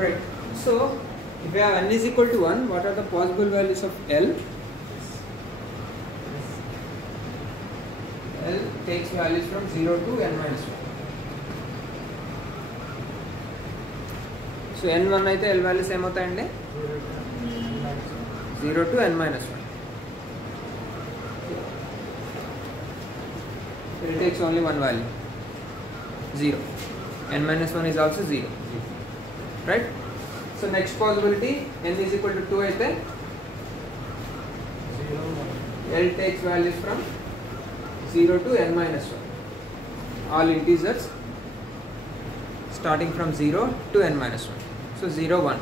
Right. So if you have n is equal to 1, what are the possible values of L? L takes values from 0 to n minus 1. So n1 అయితే L values ఏమవుతాయండి? 0 to n minus 1. It takes only one value, 0. N minus 1 is also 0. Right? So next possibility, n is equal to 2 అయితే L takes values from 0 to n minus 1. All integers starting from 0 to n minus 1. So 0, 1.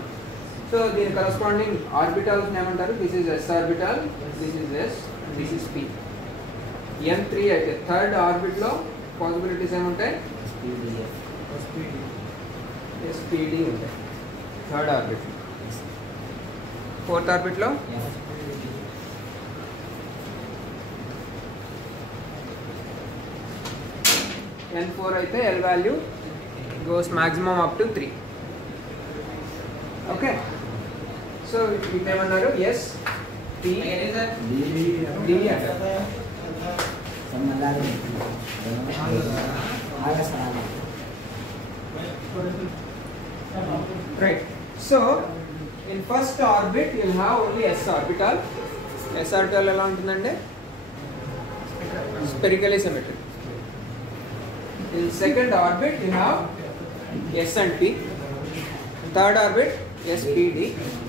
So the corresponding orbitals ఏమంటారు? This is s orbital, this is s, and this is p. n3 అయితే third orbit లో possibilities ఏముంటాయి? spd ఉంటాయి third orbit. Fourth orbit లో n4 అయితే l value goes maximum up to 3. Okay. So ఇదేమన్నారు? S p d అంటారు. Right. So in first orbit you will have only s orbital. S orbital ఎలా ఉంటుందంటే spherically symmetric. In second orbit you have s and p. Third orbit spd.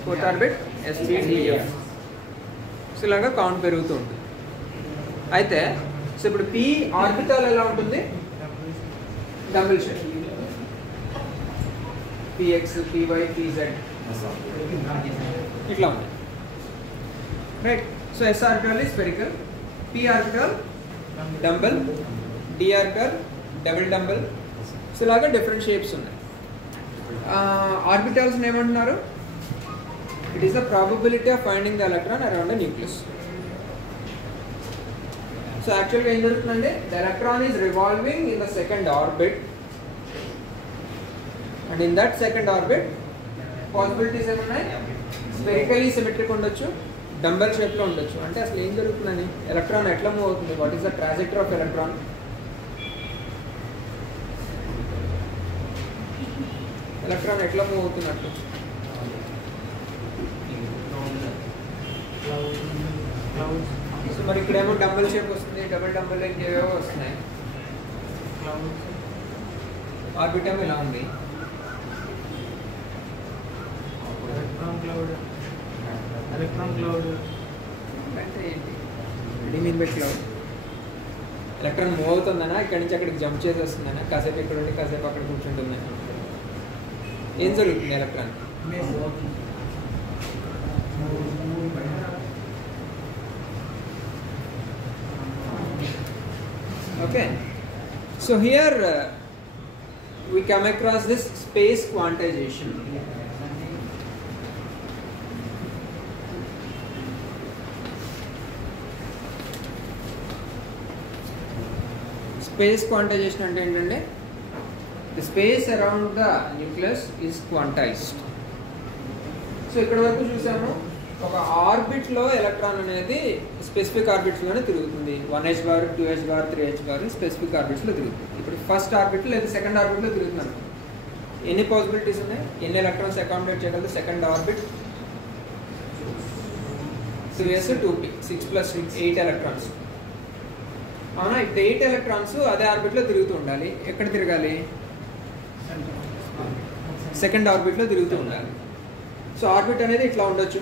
Fourth orbit spdf. So ఇలాగా count పెరుగుతూ ఉంటుంది. అయితే so ఇప్పుడు p orbital ఎలా ఉంటుంది? Double shape. px, py, pz ఇట్లా ఉంది. Right. So s orbital is spherical, p orbital dumbbell, d orbital double dumbbell. So ఇలాగా డిఫరెంట్ షేప్స్ ఉన్నాయి. ఆర్బిటల్స్ ఏమంటున్నారు? It is the probability of finding the electron around the nucleus. So యాక్చువల్గా ఏం జరుగుతుందంటే the electron is revolving in the second orbit, and in that second orbit possibilities ఏమున్నాయి? స్పెరికలీ symmetric ఉండొచ్చు, dumbbell షేప్లో ఉండొచ్చు. అంటే అసలు ఏం జరుగుతుందని, ఎలక్ట్రాన్ ఎట్లా మూవ్ అవుతుంది, what is the trajectory of electron, electron ఎట్లా మూవ్ అవుతున్నట్టు. సో మరి ఇక్కడేమో డంబల్ షేప్ వస్తుంది, డబుల్ డంబల్ ఇంకేవేవో వస్తున్నాయి. ఆర్బిట్ ఏమో ఇలా ఉంది. ఎలక్ట్రాన్ క్లౌడ్ అంటే ఏంటి? Mean by cloud electron move అవుతుందనా, ఇక్కడి నుంచి అక్కడికి జంప్ చేసి వస్తుందనా, కాసేపు ఇక్కడ ఉండి కాసేపు అక్కడ కూర్చుంటుందనా, ఏం జరుగుతుంది electron? Okay, so here we come across this space quantization. Space quantization అంటే ఏంటంటే the space around the nucleus is quantized. So ఇక్కడ వరకు చూసాము ఒక ఆర్బిట్లో ఎలక్ట్రాన్ అనేది స్పెసిఫిక్ ఆర్బిట్స్లోనే తిరుగుతుంది. 1h bar, 2h bar, 3h bar specific ఆర్బిట్స్లో తిరుగుతుంది. ఇప్పుడు ఫస్ట్ ఆర్బిట్లో లేదా సెకండ్ ఆర్బిట్లో తిరుగుతున్నాను. ఎన్ని పాసిబిలిటీస్ ఉన్నాయి? ఎన్ని ఎలక్ట్రాన్స్ అకామిడేట్ చేయగలదు second orbit? 3s 2p, 6 + 8 electrons. అవునా? ఇప్పుడు 8 ఎలక్ట్రాన్స్ అదే ఆర్బిట్లో తిరుగుతూ ఉండాలి. ఎక్కడ తిరగాలి? సెకండ్ ఆర్బిట్లో తిరుగుతూ ఉండాలి. సో ఆర్బిట్ అనేది ఇట్లా ఉండొచ్చు,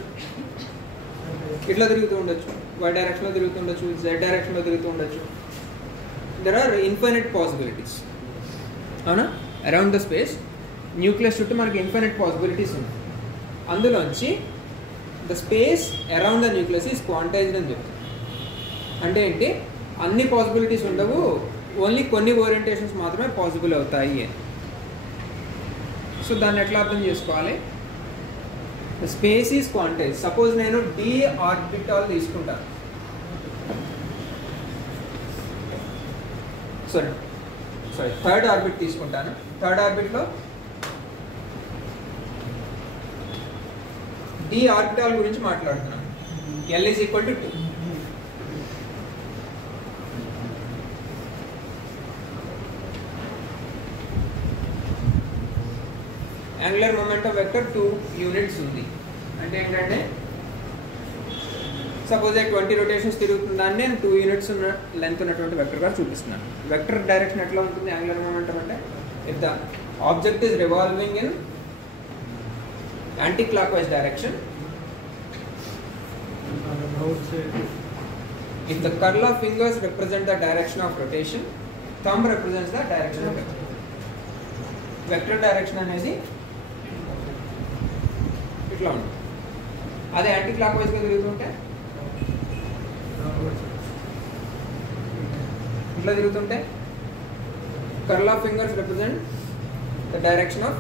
ఇట్లా తిరుగుతూ ఉండొచ్చు, y డైరెక్షన్లో తిరుగుతూ ఉండొచ్చు, z డైరెక్షన్లో తిరుగుతూ ఉండొచ్చు. There are infinite possibilities. అవునా? అరౌండ్ ద స్పేస్ న్యూక్లియస్ చుట్టూ మనకి ఇన్ఫైనైట్ పాసిబిలిటీస్ ఉన్నాయి. అందులోంచి the space around the nucleus is quantised అని చెప్తుంది. అంటే ఏంటి? అన్ని పాసిబిలిటీస్ ఉండవు, ఓన్లీ కొన్ని ఓరియంటేషన్స్ మాత్రమే పాసిబుల్ అవుతాయి అని. సో దాన్ని ఎట్లా అర్థం చేసుకోవాలి? The space is quantized. Suppose నేను d ఆర్బిటాల్ తీసుకుంటాను. సారీ థర్డ్ ఆర్బిట్ తీసుకుంటాను. థర్డ్ ఆర్బిట్లో డి ఆర్బిటాల్ గురించి మాట్లాడుతున్నాం. L is equal to 2. Angular momentum vector 2 units ఉంది. అంటే ఏంటంటే సపోజ్ 20 రొటేషన్స్ తిరుగుతుందాన్ని నేను 2 యూనిట్స్ ఉన్న లెంత్ ఉన్నటువంటి వెక్టర్గా చూపిస్తున్నాను. వెక్టర్ డైరెక్షన్ ఎట్లా ఉంటుంది యాంగులర్ మొమెంటం అంటే, if the object is revolving in anti clock wise direction, if the curl of fingers represent the direction of rotation, thumb represents the direction of vector. Vector direction అనేది ఇట్లా ఉంటుంది. అదే anti clock wise గా తిరుగుతుంటే ఇట్లా తిరుగుతుంటే curl of fingers represent the direction of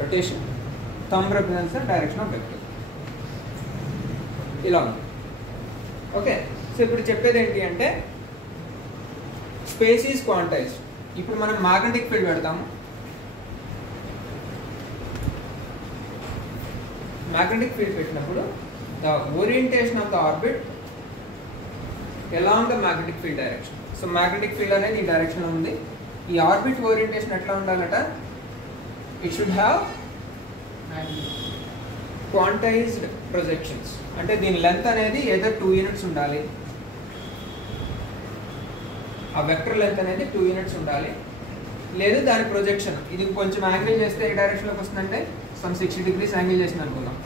rotation, thumb represents the direction of vector. ఇలా ఉంది. ఓకే, సో ఇప్పుడు చెప్పేది ఏంటి అంటే స్పేస్ ఈజ్ క్వాంటైజ్డ్. ఇప్పుడు మనం మ్యాగ్నెటిక్ ఫీల్డ్ పెడతాము. మ్యాగ్నెటిక్ ఫీల్డ్ పెట్టినప్పుడు the orientation of the orbit along the magnetic field direction. So magnetic field అనేది ఈ డైరెక్షన్ ఉంది. ఈ ఆర్బిట్ ఓరియంటేషన్ ఎట్లా ఉండాలట, it should have quantized projections. అంటే దీని లెంత్ అనేది ఏదో 2 యూనిట్స్ ఉండాలి, ఆ వెక్టర్ లెంత్ అనేది 2 యూనిట్స్ ఉండాలి, లేదు దాని ప్రొజెక్షన్ ఇది కొంచెం యాంగిల్ చేస్తే ఏ డైరెక్షన్లోకి వస్తుందంటే సమ్ 60 degrees యాంగిల్ చేసింది అనుకుందాం.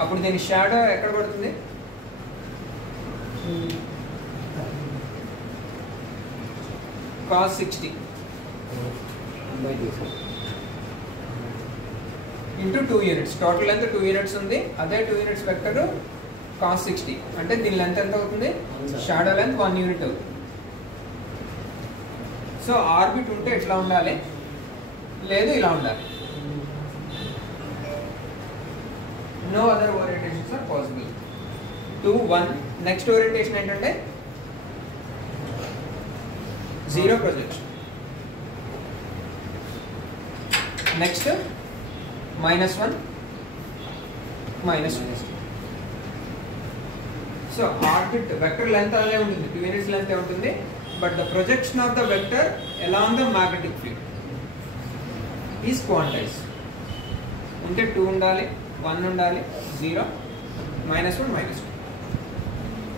అప్పుడు దీని షాడో ఎక్కడ పడుతుంది, cos 60 into 2 units. Total length 2 units ఉంది. అదే 2 యూనిట్స్ వెక్టర్ cos 60 అంటే దీని లెంత్ ఎంత అవుతుంది, షాడో లెంత్ 1 యూనిట్ అవుతుంది. సో ఆర్బిట్ ఉంటే ఎట్లా ఉండాలి, లేదు ఇలా ఉండాలి. No other orientations are possible. 2 1 next orientation ఏంటంటే 0 projection. Next -1 -1. So orbit vector length అదే ఉంటుంది, 2 యూనిట్స్ లెంత్ ఉంటుంది. But the projection of the vector along the magnetic field is quantize. ఉంటే 2 ఉండాలి, 1 ఉండాలి, 0 -1 -2.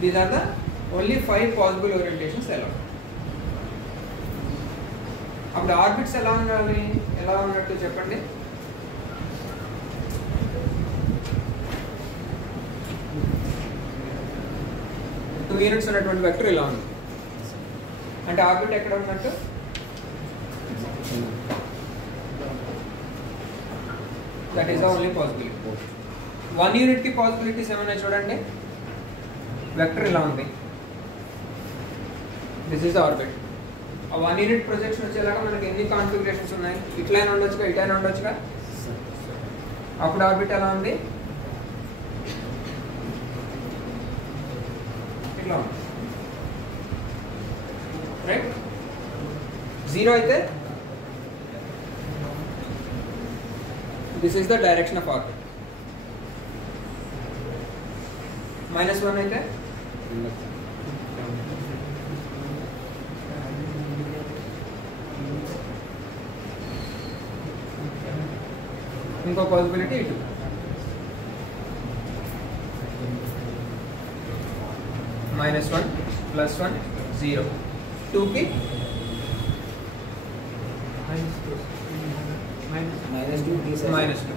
These are the only 5 possible orientations allowed. అప్పుడు orbits ఎలా ఉండాలి, ఎలా ఉన్నట్టు చెప్పండి. టూ యూనిట్స్ ఉన్నటువంటి వెక్టర్ ఇలా ఉంది అంటే ఆర్బిట్ ఎక్కడ ఉన్నట్టు, that is the only possibility. 1 unit కి పాసిబిలిటీస్ ఏమైనా చూడండి. వెక్టర్ ఇలా ఉంది, దిస్ ఈస్ ద ఆర్బిట్. ఆ 1 యూనిట్ ప్రొజెక్షన్ వచ్చేలాగా మనకి ఎన్ని కాన్ఫిగరేషన్స్ ఉన్నాయి, ఇట్లైనా ఉండొచ్చుగా, ఇటైనా ఉండొచ్చుగా. అప్పుడు ఆర్బిట్ ఎలా ఉంది, ఇట్లా ఉంది, రైట్. 0 అయితే this is the direction of orbit. -1 అయితే ఇంకో పాసిబిలిటీ ఇటు. -1 +1 0 2 కి -2.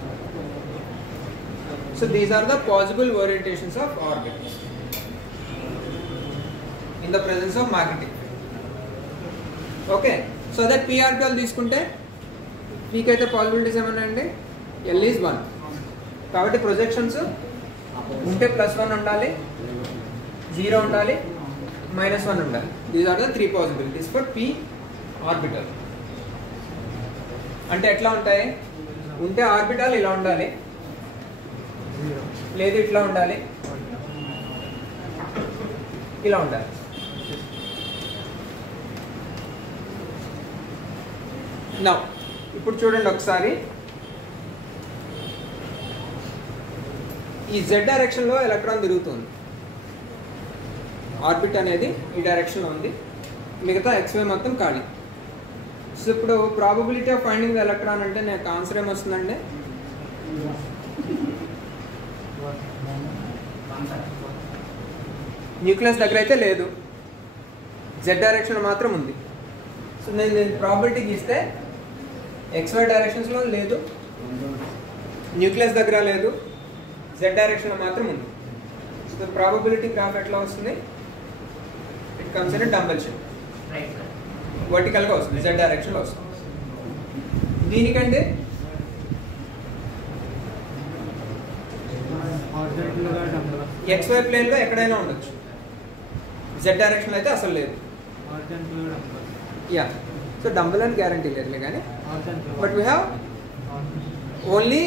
So these are the possible orientations of orbits in the presence of magnetic field. Okay, so that p orbital తీసుకుంటే p కి అయితే పాసిబిలిటీస్ ఏమన్నా అండి, l is 1 కాబట్టి ప్రొజెక్షన్స్ ఉంటే +1 ఉండాలి, 0 ఉండాలి, -1 ఉండాలి. These are the 3 possibilities for p orbital. అంటే ఎట్లా ఉంటాయి, ఉంటే ఆర్బిటల్ ఇలా ఉండాలి, లేదు ఇట్లా ఉండాలి, ఇలా ఉండాలి. Now ఇప్పుడు చూడండి ఒకసారి, ఈ z డైరెక్షన్లో ఎలక్ట్రాన్ తిరుగుతుంది, ఆర్బిట్ అనేది ఈ డైరెక్షన్లో ఉంది, మిగతా xy మొత్తం ఖాళీ. సో ఇప్పుడు probability of finding the electron అంటే నాకు ఆన్సర్ ఏమొస్తుందండి? న్యూక్లియస్ దగ్గర అయితే లేదు, z డైరెక్షన్ మాత్రం ఉంది. సో నేను ప్రాబిలిటీ గీస్తే xy డైరెక్షన్స్లో లేదు, న్యూక్లియస్ దగ్గర లేదు, z డైరెక్షన్లో మాత్రం ఉంది. సో ప్రాబబిలిటీ గ్రాఫ్ ఎట్లా వస్తుంది? It comes in dumbbell shape, వర్టికల్గా వస్తుంది, z డైరెక్షన్లో వస్తుంది. దీనికంటే xy ప్లేన్లో ఎక్కడైనా ఉండొచ్చు, z డైరెక్షన్లో అయితే అసలు లేదు. యా, సో డంబెల్ అని గ్యారంటీ లేదులే కానీ, but we have only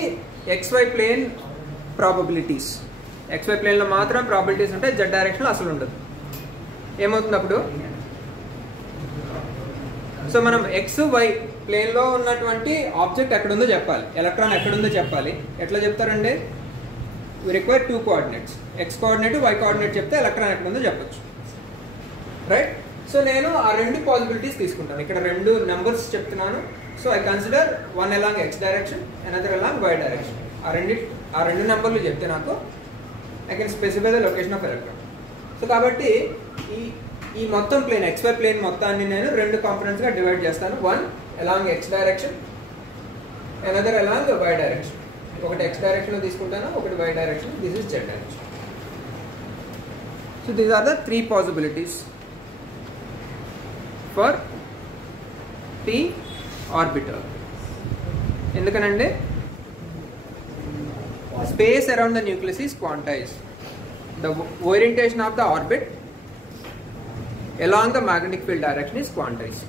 xy plane probabilities. xy ప్లేన్లో మాత్రం ప్రాబిలిటీస్ ఉంటాయి, z డైరెక్షన్లో అసలు ఉండదు. ఏమవుతుంది అప్పుడు? సో మనం xy ప్లేన్లో ఉన్నటువంటి ఆబ్జెక్ట్ ఎక్కడుందో చెప్పాలి, ఎలక్ట్రాన్ ఎక్కడుందో చెప్పాలి. ఎట్లా చెప్తారండి? We require 2 coordinates, x coordinate, y coordinate చెప్తే ఎలక్ట్రాన్ ఎక్కడుందో చెప్పొచ్చు, రైట్? సో నేను ఆ 2 పాసిబిలిటీస్ తీసుకుంటాను, ఇక్కడ 2 నెంబర్స్ చెప్తున్నాను. So I consider one along x direction, another along y direction. ఆ రెండు నెంబర్లు చెప్తే నాకు I can specify the location of electron. So కాబట్టి ఈ మొత్తం ప్లేన్, xy ప్లేన్ మొత్తాన్ని నేను 2 కాంపోనెంట్స్గా డివైడ్ చేస్తాను. One along x direction, another along y direction. ఒకటి x డైరెక్షన్లో తీసుకుంటాను, ఒకటి y direction, this is z direction. So these are the 3 possibilities for p orbital. ఎందుకనంటే space around the nucleus is quantized. The orientation of the orbit along the magnetic field direction is quantized.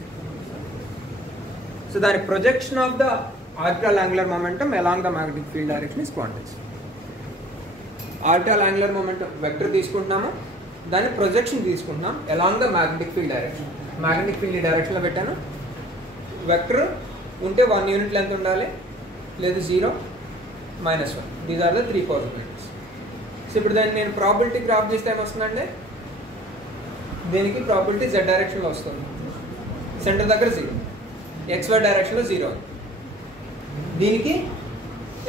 So the projection of the orbital angular momentum along the magnetic field direction is quantized. Orbital angular momentum vector తీసుకుంటున్నాము, దాని projection తీసుకుంటున్నాం along the magnetic field direction. Magnetic field direction లో పెట్టాను, vector ఉంటే 1 unit length ఉండాలి, లేదు 0, -1. These are the 3 possibilities. So ఇప్పుడు దాన్ని నేను ప్రాబిలిటీ గ్రాఫ్ చేస్తే ఏమొస్తుందంటే, దీనికి ప్రాబిలిటీ z డైరెక్షన్లో వస్తుంది, సెంటర్ దగ్గర 0, xy డైరెక్షన్లో 0. దీనికి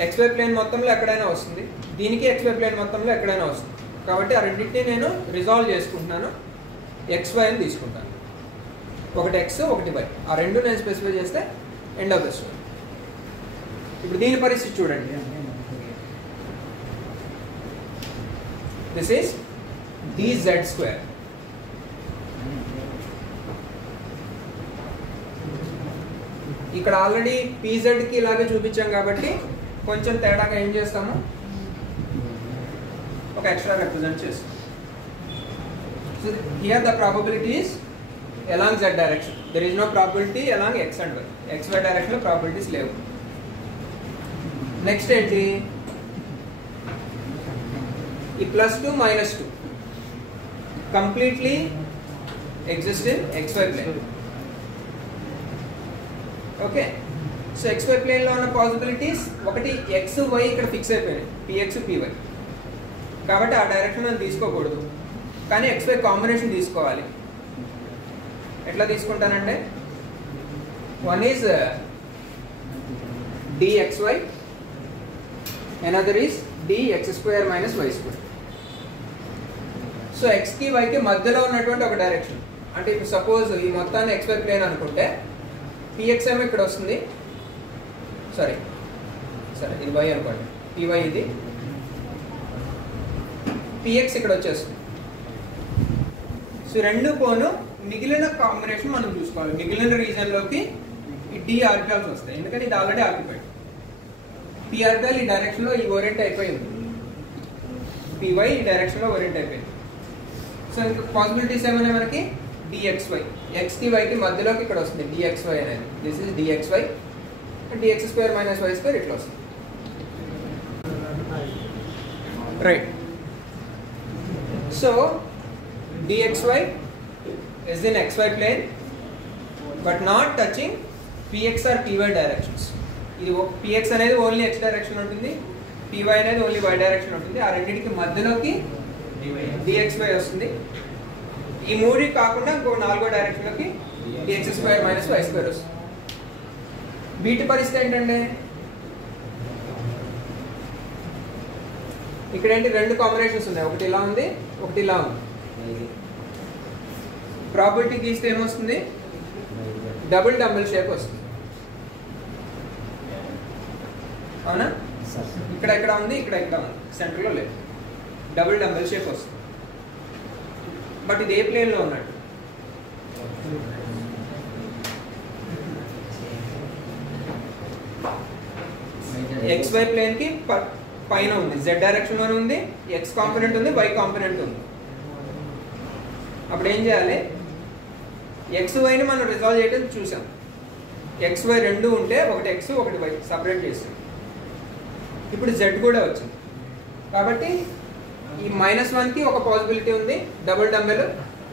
xy ప్లేన్ మొత్తంలో ఎక్కడైనా వస్తుంది, దీనికి xy ప్లేన్ మొత్తంలో ఎక్కడైనా వస్తుంది. కాబట్టి ఆ రెండింటినీ నేను రిజాల్వ్ చేసుకుంటున్నాను, xy అని తీసుకుంటాను. ఒకటి x, ఒకటి y, ఆ రెండు నేను స్పెసిఫై చేస్తే ఎండ్ ఆఫ్ ద స్టోరీ. ఇప్పుడు దీని పరిస్థితి చూడండి, దిస్ ఈస్ dz². ఇక్కడ ఆల్రెడీ pzకి ఇలాగే చూపించాం కాబట్టి కొంచెం తేడాగా ఏం చేస్తాము, ఒక ఎక్స్ట్రా రిప్రజెంట్ చేస్తాం. So here the probability is along z direction. There is no probability along x and y. xy direction లో ప్రాబబిలిటీస్ లేవు. నెక్స్ట్ ఏంటి, ఈ +2 -2 completely exist in xy plane. Okay, so xy ప్లేన్లో ఉన్న పాసిబిలిటీస్ ఒకటి x, y ఇక్కడ fix అయిపోయినాయి, px, py. కాబట్టి ఆ డైరెక్షన్ మనం తీసుకోకూడదు, కానీ xy కాంబినేషన్ తీసుకోవాలి. ఎట్లా తీసుకుంటానంటే, one is dxy, another is dx² - y². So xకి yకి మధ్యలో ఉన్నటువంటి ఒక డైరెక్షన్, అంటే ఇప్పుడు సపోజ్ ఈ మొత్తాన్ని xy ప్లేన్ అనుకుంటే px ఏమో ఇక్కడ వస్తుంది, సరే ఇది y అనుకోండి, py ఇది, px ఇక్కడ వచ్చేస్తుంది. సో రెండు పోను మిగిలిన కాంబినేషన్ మనం చూసుకోవాలి. మిగిలిన రీజన్లోకి ఈ d ఆర్బిటాల్స్ వస్తాయి, ఎందుకంటే ఇది ఆల్రెడీ ఆక్యుపైడ్. p ఆర్బిటాల్ ఈ డైరెక్షన్లో ఈ ఓరియంట్ అయిపోయింది, py ఈ డైరెక్షన్లో ఓరియంట్ అయిపోయింది. సో ఇంకా పాసిబిలిటీస్ ఏమైనా మనకి dxy, xకి yకి మధ్యలోకి ఇక్కడ వస్తుంది dxy అనేది, this is dxy, dx² - y² ఇట్లా వస్తుంది, right? So dxy is in xy plane but not touching px or py directions. ఇది px అనేది ఓన్లీ x డైరెక్షన్ ఉంటుంది, py అనేది ఓన్లీ y డైరెక్షన్ ఉంటుంది. ఆ రెండింటికి మధ్యలోకి dxy వస్తుంది. ఈ మూడు కాకుండా ఇంకో నాలుగో డైరెక్షన్లోకి dx² - y² వస్తుంది. వీటి పరిస్థితి ఏంటంటే ఇక్కడ ఏంటి రెండు కాంబినేషన్స్ ఉన్నాయి, ఒకటి ఇలా ఉంది ఒకటి ఇలా ఉంది. ప్రాపర్టీ గీస్తే ఏమొస్తుంది, డబుల్ డంబుల్ షేప్ వస్తుంది, అవునా? ఇక్కడ ఇక్కడ ఉంది ఇక్కడ ఇక్కడ ఉంది, సెంటర్లో లేదు, డబుల్ డంబుల్ షేప్ వస్తుంది. బట్ ఇది ఏ ప్లేన్లో ఉన్నట్టు, XY ప్లేన్కి పైన ఉంది, Z డైరెక్షన్లోనే ఉంది, X కాంపోనెంట్ ఉంది, Y కాంపోనెంట్ ఉంది. అప్పుడు ఏం చేయాలి, XYని మనం రిజాల్వ్ చేయడం చూసాం. XY రెండు ఉంటే ఒకటి X ఒకటి Y సపరేట్ చేస్తాం. ఇప్పుడు Z కూడా వచ్చింది కాబట్టి ఈ -1కి ఒక పాసిబిలిటీ ఉంది డబుల్ డంబెల్,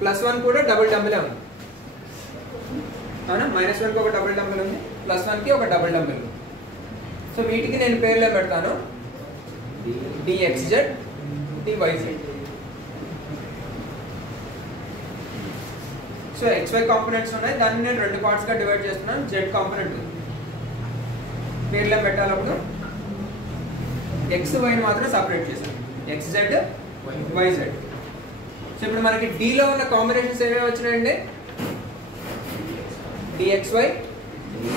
+1 కూడా డబుల్ డంబెలే ఉంది, అవునా? -1కి ఒక డబుల్ డంబెల్ ఉంది, +1కి ఒక డబుల్ డంబెల్ ఉంది. సో వీటికి నేను పేర్లో పెడతాను dxz dyz. So xy components ఉన్నాయి, దాన్ని నేను రెండు పార్ట్స్గా డివైడ్ చేస్తున్నాను. z కాంపోనెంట్ ఉంది, పేర్లో పెట్టాలప్పుడు xy మాత్రం సపరేట్ చేశాను, xz yz. సో ఇప్పుడు మనకి డీలో ఉన్న కాంబినేషన్స్ ఏమేమి వచ్చినాయండి, dxy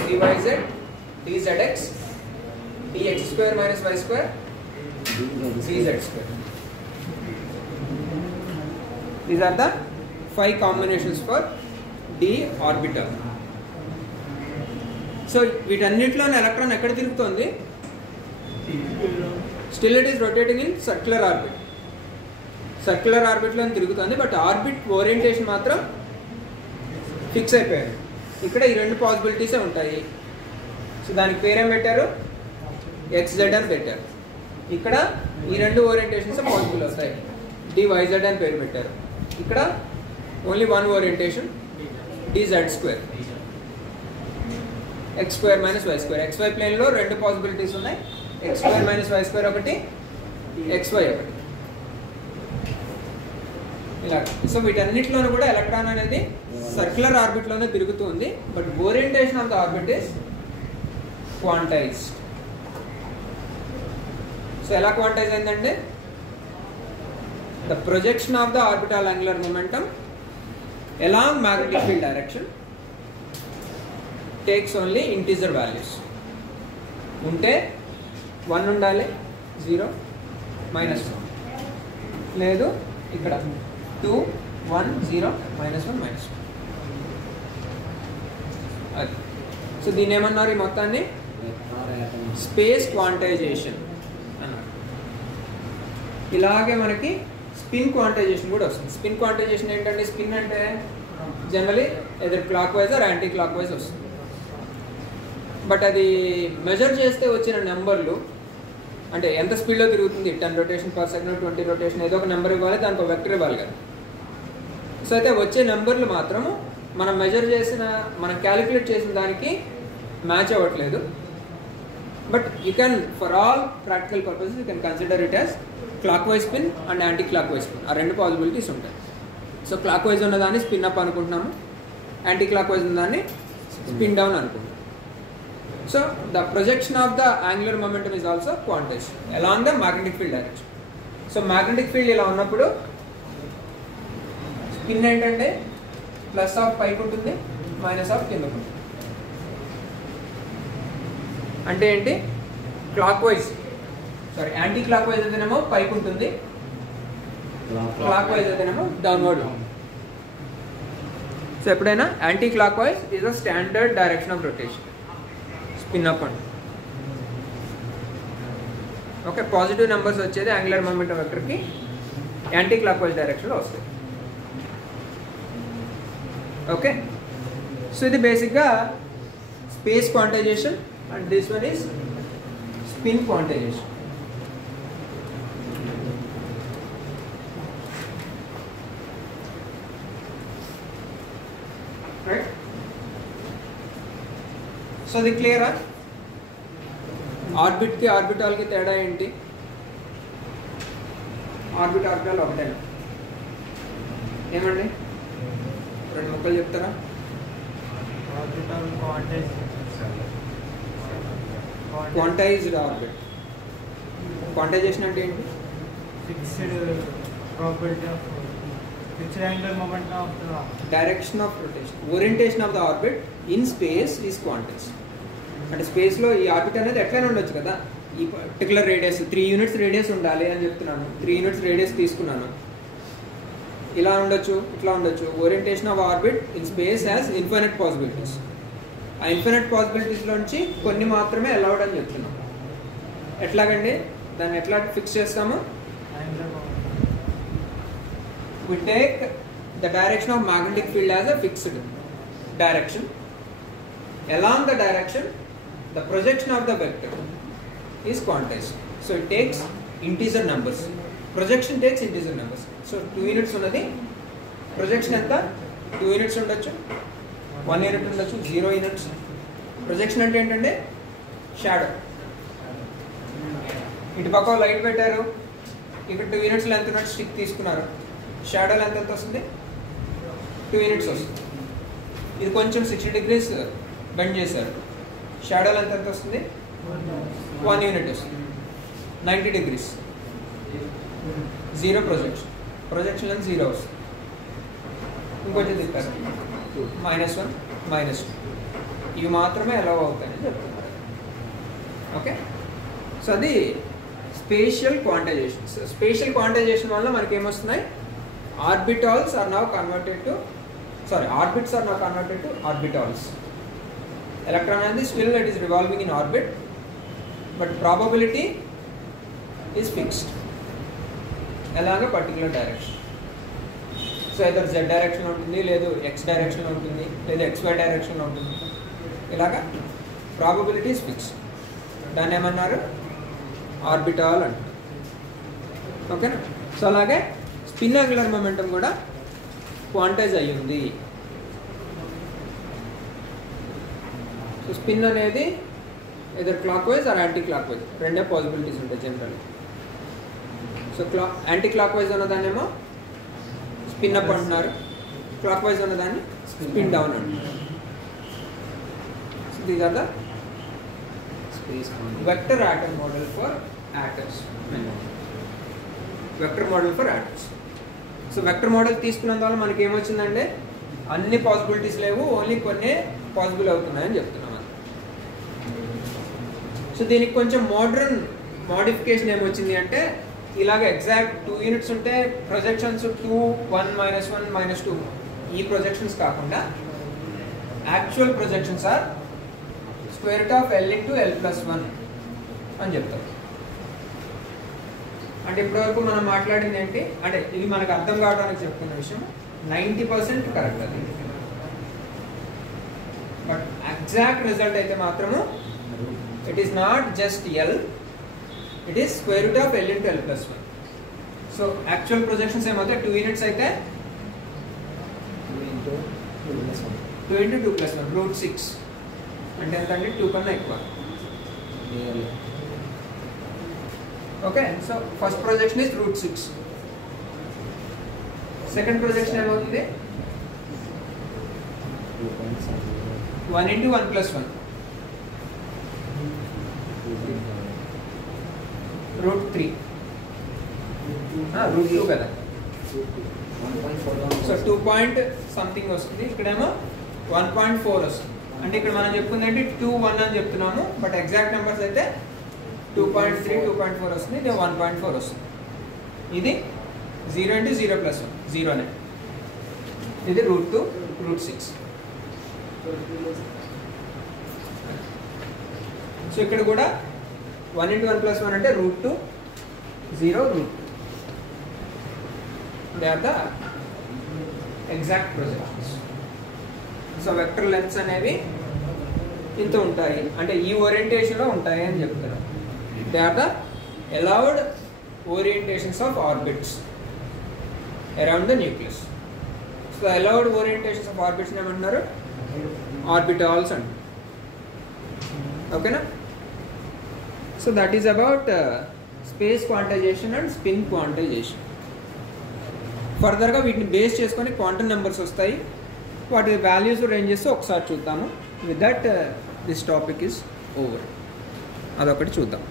dyz dzx dx² - y² dz². These are the 5 combinations for d orbital. So వీటన్నిటిలోని ఎలక్ట్రాన్ ఎక్కడ తిరుగుతుంది, still it is rotating in circular orbit. Circular ఆర్బిట్లో తిరుగుతుంది, బట్ ఆర్బిట్ ఓరియంటేషన్ మాత్రం ఫిక్స్ అయిపోయారు. ఇక్కడ ఈ రెండు పాసిబిలిటీసే ఉంటాయి. సో దానికి పేరేం పెట్టారు, XZ అని పెట్టారు. ఇక్కడ ఈ రెండు ఓరియంటేషన్స్ పాసిబుల్ అవుతాయి, dyz అని పేరు పెట్టారు. ఇక్కడ only one orientation dz², x² - y². XY ప్లేన్లో రెండు పాసిబిలిటీస్ ఉన్నాయి, x² - y² ఒకటి, xy ఒకటి, ఇలా. సో వీటన్నిటిలోనూ కూడా ఎలక్ట్రాన్ అనేది సర్క్యులర్ ఆర్బిట్లోనే తిరుగుతుంది, but orientation of the orbit is quantised. So ఎలా క్వాంటైజ్ అయిందంటే, the projection of the orbital angular momentum along magnetic field direction takes only integer values. ఉంటే 1 ఉండాలి, 0 -1 లేదు, ఇక్కడ 2 1 0 -1 -1 అది. సో దీన్ని ఏమన్నారు, ఈ మొత్తాన్ని స్పేస్ క్వాంటైజేషన్ అన్నారు. ఇలాగే మనకి స్పిన్ క్వాంటైజేషన్ కూడా వస్తుంది. స్పిన్ క్వాంటైజేషన్ ఏంటంటే, స్పిన్ అంటే generally either clockwise or anti clock wise వస్తుంది. బట్ అది మెజర్ చేస్తే వచ్చిన నెంబర్లు, అంటే ఎంత స్పీడ్లో తిరుగుతుంది, 10 రొటేషన్ పర్ సెకండ్ 20 రొటేషన్, ఏదో ఒక నెంబర్ ఇవ్వాలి, దానికి ఒక వెక్టర్ ఇవ్వాలి కదా. సో అయితే వచ్చే నెంబర్లు మాత్రము మనం మెజర్ చేసిన, మనం క్యాలిక్యులేట్ చేసిన దానికి మ్యాచ్ అవ్వట్లేదు. But you can, for all practical purposes you can consider it as clock wise spin and anti clock wise spin. ఆ రెండు పాసిబిలిటీస్ ఉంటాయి. సో క్లాక్ వైజ్ ఉన్నదాన్ని స్పిన్ అప్ అనుకుంటున్నాము, యాంటీ క్లాక్ వైజ్ ఉన్నదాన్ని spin down అనుకుంటున్నాము. So the projection of the angular momentum is also quantised along the magnetic field direction. So magnetic field ఇలా ఉన్నప్పుడు spin ఏంటంటే ప్లస్ ఆఫ్ పైకి ఉంటుంది, minus of కిందకు ఉంటుంది. అంటే ఏంటి, clockwise, sorry anti clock wise అయితేనేమో పైకి ఉంటుంది, క్లాక్ వైజ్ అయితేనేమో డౌన్వర్డ్. సో ఎప్పుడైనా anti clock wise is a standard direction of rotation, spin up and. Okay, positive numbers వచ్చేది యాంగులర్ మొమెంటం వెక్టర్కి యాంటీ క్లాక్ వైజ్ డైరెక్షన్లో వస్తాయి. ఓకే, సో ఇది బేసిక్గా space quantization and this one is spin quantization. Right. So అది క్లియరా? ఆర్బిట్కి ఆర్బిటాల్కి తేడా ఏంటి? ఆర్బిటాల్ ఒకటే. ఏమండి 2 ముక్కలు చెప్తారా? Orbital quantised orbit. క్వాంటైజేషన్ అంటే ఏంటి? Fixed probability of fixed angular momentum of the direction of rotation, orientation of the orbit in space is quantised. అంటే స్పేస్లో ఈ ఆర్బిట్ అనేది ఎట్లయినా ఉండొచ్చు కదా. ఈ పర్టికులర్ రేడియస్ 3 యూనిట్స్ రేడియస్ ఉండాలి అని చెప్తున్నాను. 3 యూనిట్స్ రేడియస్ తీసుకున్నాను. ఇలా ఉండొచ్చు, ఇట్లా ఉండొచ్చు. Orientation of orbit in space has infinite possibilities. ఆ ఇన్ఫైనైట్ పాసిబిలిటీస్లోంచి కొన్ని మాత్రమే అలౌడ్ అని చెప్తున్నాం. ఎట్లాగండి దాన్ని ఎట్లా ఫిక్స్ చేస్తాము? Angular momentum. We take the direction of magnetic field as a fixed direction. Along the direction, the projection of the vector is quantized. So it takes integer numbers. Projection takes integer numbers. So 2 units ఉన్నది. Projection ఎంత? 2 units ఉండొచ్చు, 1 unit ఉండొచ్చు, 0 units. Projection అంటే ఏంటంటే shadow. ఇటు పక్క light పెట్టారు, ఇక్కడ 2 units లెంత్ ఉన్నట్టు స్టిక్ తీసుకున్నారు. షాడో లెంత్ ఎంత వస్తుంది? 2 units వస్తుంది. ఇది కొంచెం 60 degrees బెండ్ చేశారు. షాడో లెంత్ ఎంత వస్తుంది? 1 unit వస్తుంది. 90 degrees. 0 ప్రొజెక్షన్. ప్రొజెక్షన్ లెంత్ 0 వస్తుంది. ఇంకొంచెం తిప్పారు, -1, -2. ఇవి మాత్రమే అలౌ అవుతాయని చెప్తున్నారు. ఓకే, సో అది స్పేషియల్ క్వాంటైజేషన్. స్పేషియల్ క్వాంటైజేషన్ వల్ల మనకి ఏమొస్తున్నాయి? Orbitals are now converted to orbits are now converted to orbitals. Electron అనేది still it is revolving in orbit, but probability is fixed. ఎలాగ particular direction. So either Z డైరెక్షన్లో ఉంటుంది, లేదు X డైరెక్షన్లో ఉంటుంది, లేదా XY డైరెక్షన్లో ఉంటుంది. ఇలాగా ప్రాబబిలిటీ ఈజ్ ఫిక్స్డ్. దాన్ని ఏమన్నారు? ఆర్బిటాల్ అంటారు. ఓకేనా? సో అలాగే స్పిన్ యాంగులర్ మొమెంటం కూడా క్వాంటైజ్ అయ్యింది. సో స్పిన్ అనేది either clockwise or anti clock wise, రెండే పాసిబిలిటీస్ ఉంటాయి general. So anti clock wise ఉన్నదాన్నేమో స్పిన్ అప్ అంటున్నారు, క్లాక్ వైజ్ ఉన్నదాన్ని స్పిన్ డౌన్ అంటున్నారు. So these are the vector atom model for atoms. Vector model for atoms. So vector model తీసుకున్నందువల్ల మనకి ఏమొచ్చిందంటే అన్ని పాసిబిలిటీస్ లేవు, ఓన్లీ కొన్ని పాసిబుల్ అవుతున్నాయని చెప్తున్నాం. సో దీనికి కొంచెం మోడర్న్ మోడిఫికేషన్ ఏమొచ్చింది అంటే, ఇలాగ ఎగ్జాక్ట్ 2 units ఉంటే ప్రొజెక్షన్స్ 2, 1, -1, -2 ఈ ప్రొజెక్షన్స్ కాకుండా actual projections are √L into L+1 అని చెప్తారు. అంటే ఇప్పటివరకు మనం మాట్లాడింది ఏంటి అంటే, ఇది మనకు అర్థం కావడానికి చెప్తున్న విషయం 90% కరెక్ట్ అది. బట్ ఎగ్జాక్ట్ రిజల్ట్ అయితే మాత్రము it is not just L, it is √L into L+1. So actual projections ఏమవుతాయి? 2 units అయితే 2 into 2+1 √6 అంటే ఎంత అండి? 2 కన్నా ఎక్కువ. Okay, so first projection is √6. Second projection ఏమవుతుంది? 1 into 1+1 √3 √2 కదా. సో 2 పాయింట్ సంథింగ్ వస్తుంది, ఇక్కడేమో 1.4 వస్తుంది. అంటే ఇక్కడ మనం చెప్పుకుంది ఏంటి? 2, 1 అని చెప్తున్నాము, బట్ ఎగ్జాక్ట్ నెంబర్స్ అయితే 2.3, 2.4 వస్తుంది, ఇది 1.4 వస్తుంది. ఇది 0 into 0+1 0నే. ఇది √2, √6. సో ఇక్కడ కూడా 1 into 1+1 అంటే √2, 0, √2. They are the exact projections. So vector lengths అనేవి ఇంత ఉంటాయి, అంటే ఈ ఓరియంటేషన్లో ఉంటాయి అని చెప్తున్నారు. They are the allowed orientations of orbits around the nucleus. So allowed orientations of orbits ఏమంటున్నారు? ఆర్బిటాల్స్ అంటారు. ఓకేనా? So that is about space quantization and spin quantization. ఫర్దర్గా వీటిని బేస్ చేసుకొని క్వాంటమ్ నెంబర్స్ వస్తాయి. వాటి వాల్యూస్ రేంజెస్ ఒకసారి చూద్దాము. With that this topic is over. అదొకటి చూద్దాం.